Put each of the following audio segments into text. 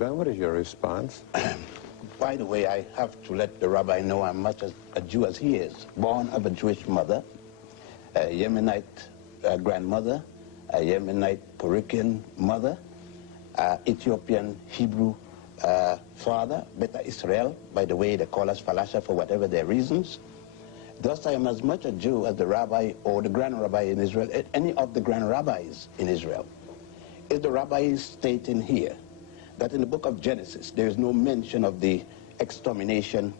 Ben, what is your response? By the way, I have to let the rabbi know I'm much as a Jew as he is. Born of a Jewish mother, a Yemenite grandmother, a Yemenite Puerto Rican mother, Ethiopian Hebrew father, Beta Israel. By the way, they call us Falasha for whatever their reasons. Thus, I am as much a Jew as the rabbi or the grand rabbi in Israel, any of the grand rabbis in Israel. Is the rabbi stating here that in the book of Genesis, there is no mention of the extermination,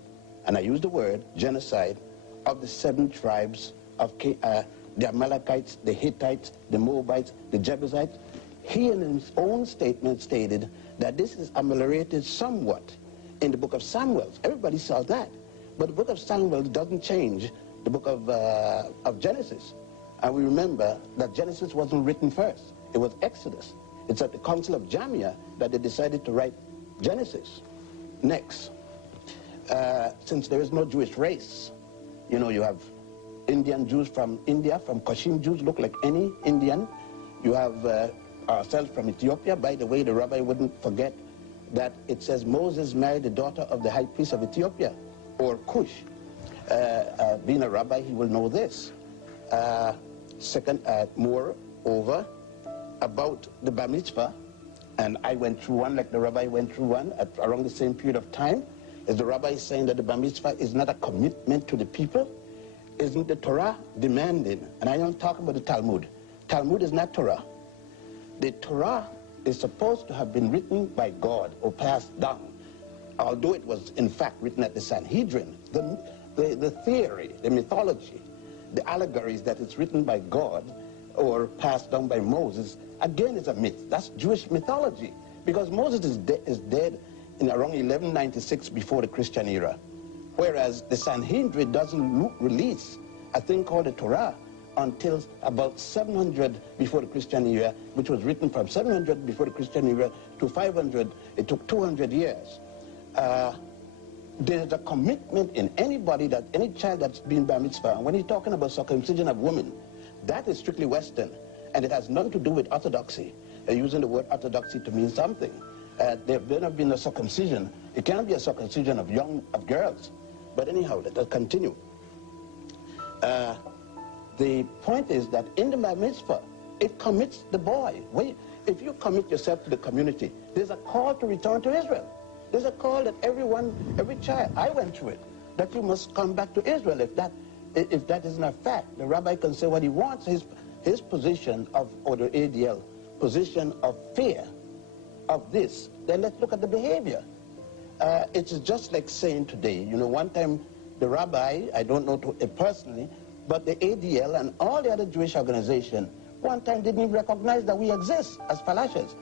and I use the word genocide, of the 7 tribes of the Amalekites, the Hittites, the Moabites, the Jebusites. He in his own statement stated that this is ameliorated somewhat in the book of Samuel. Everybody saw that. But the book of Samuel doesn't change the book of Genesis. And we remember that Genesis wasn't written first. It was Exodus. It's at the Council of Jamia that they decided to write Genesis. Next, since there is no Jewish race, you know, you have Indian Jews from India, from Kashim Jews, look like any Indian. You have ourselves from Ethiopia. By the way, the rabbi wouldn't forget that it says Moses married the daughter of the high priest of Ethiopia, or Cush. Being a rabbi, he will know this. Second, moreover, about the bar mitzvah, and I went through one like the rabbi went through one at around the same period of time, is the rabbi saying that the bar mitzvah is not a commitment to the people? Isn't the Torah demanding? And I don't talk about the Talmud. Talmud is not Torah. The Torah is supposed to have been written by God or passed down, although it was in fact written at the Sanhedrin. The theory, the mythology, the allegories that it's written by God or passed down by Moses, again, is a myth. That's Jewish mythology, because Moses is dead in around 1196 before the Christian era, whereas the Sanhedrin doesn't release a thing called the Torah until about 700 before the Christian era, which was written from 700 before the Christian era to 500. It took 200 years. There's a commitment in anybody, that any child that's been bar mitzvah, and when you're talking about circumcision of women, that is strictly Western, and it has nothing to do with orthodoxy. Using the word orthodoxy to mean something. There have been a circumcision. It can't be a circumcision of girls. But anyhow, let us continue. The point is that in the bar mitzvah, it commits the boy. If you commit yourself to the community, there's a call to return to Israel. There's a call that every child, I went through it, that you must come back to Israel. If that isn't a fact, the rabbi can say what he wants. His position or the ADL position of fear of this, then let's look at the behavior. It's just like saying today, you know, one time the rabbi, I don't know personally, but the ADL and all the other Jewish organizations, one time didn't even recognize that we exist as Falashas.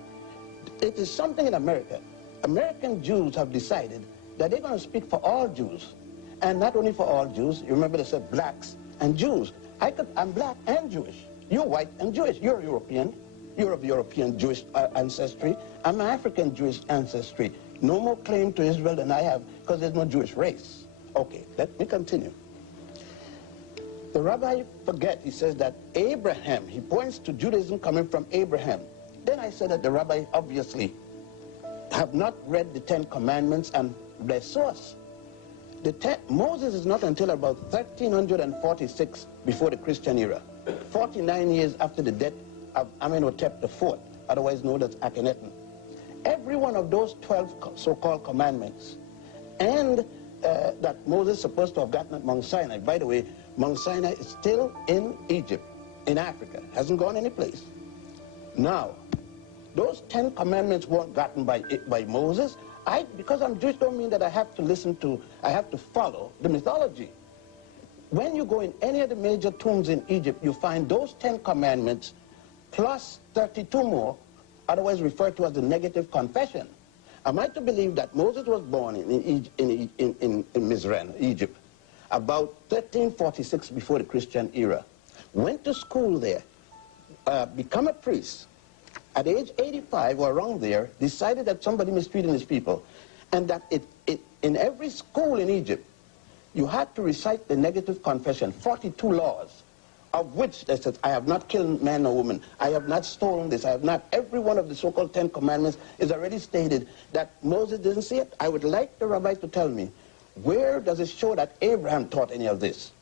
It is something in America. American Jews have decided that they're going to speak for all Jews. And not only for all Jews, you remember they said blacks and Jews. I'm black and Jewish. You're white and Jewish. You're European. You're of European Jewish ancestry. I'm African Jewish ancestry. No more claim to Israel than I have, because there's no Jewish race. Okay, let me continue. The rabbi he says that Abraham, he points to Judaism coming from Abraham. Then I said that the rabbi obviously have not read the 10 Commandments and their source. Moses is not until about 1346 before the Christian era, 49 years after the death of Amenhotep IV, otherwise known as Akhenaten. Every one of those 12 so-called commandments, and that Moses is supposed to have gotten at Mount Sinai. By the way, Mount Sinai is still in Egypt, in Africa, hasn't gone any place. Now, those 10 commandments weren't gotten by Moses. Because I'm Jewish, don't mean that I have to follow the mythology. When you go in any of the major tombs in Egypt, you find those 10 commandments plus 32 more, otherwise referred to as the negative confession. Am I to believe that Moses was born in Mizraim, Egypt, about 1346 before the Christian era, went to school there, become a priest, at age 85 or around there, decided that somebody mistreated his people, and that in every school in Egypt, you had to recite the negative confession, 42 laws, of which they said, I have not killed man or woman, I have not stolen this, I have not, every one of the so-called 10 commandments is already stated that Moses didn't see it. I would like the rabbi to tell me, where does it show that Abraham taught any of this?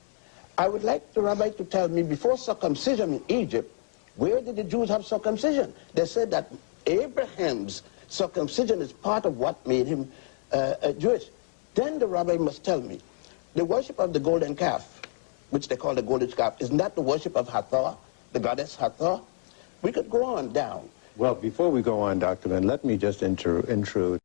I would like the rabbi to tell me, before circumcision in Egypt, where did the Jews have circumcision? They said that Abraham's circumcision is part of what made him Jewish. Then the rabbi must tell me, the worship of the golden calf, which they call the golden calf, isn't that the worship of Hathor, the goddess Hathor? We could go on down. Well, before we go on, Dr. Venn, let me just intrude.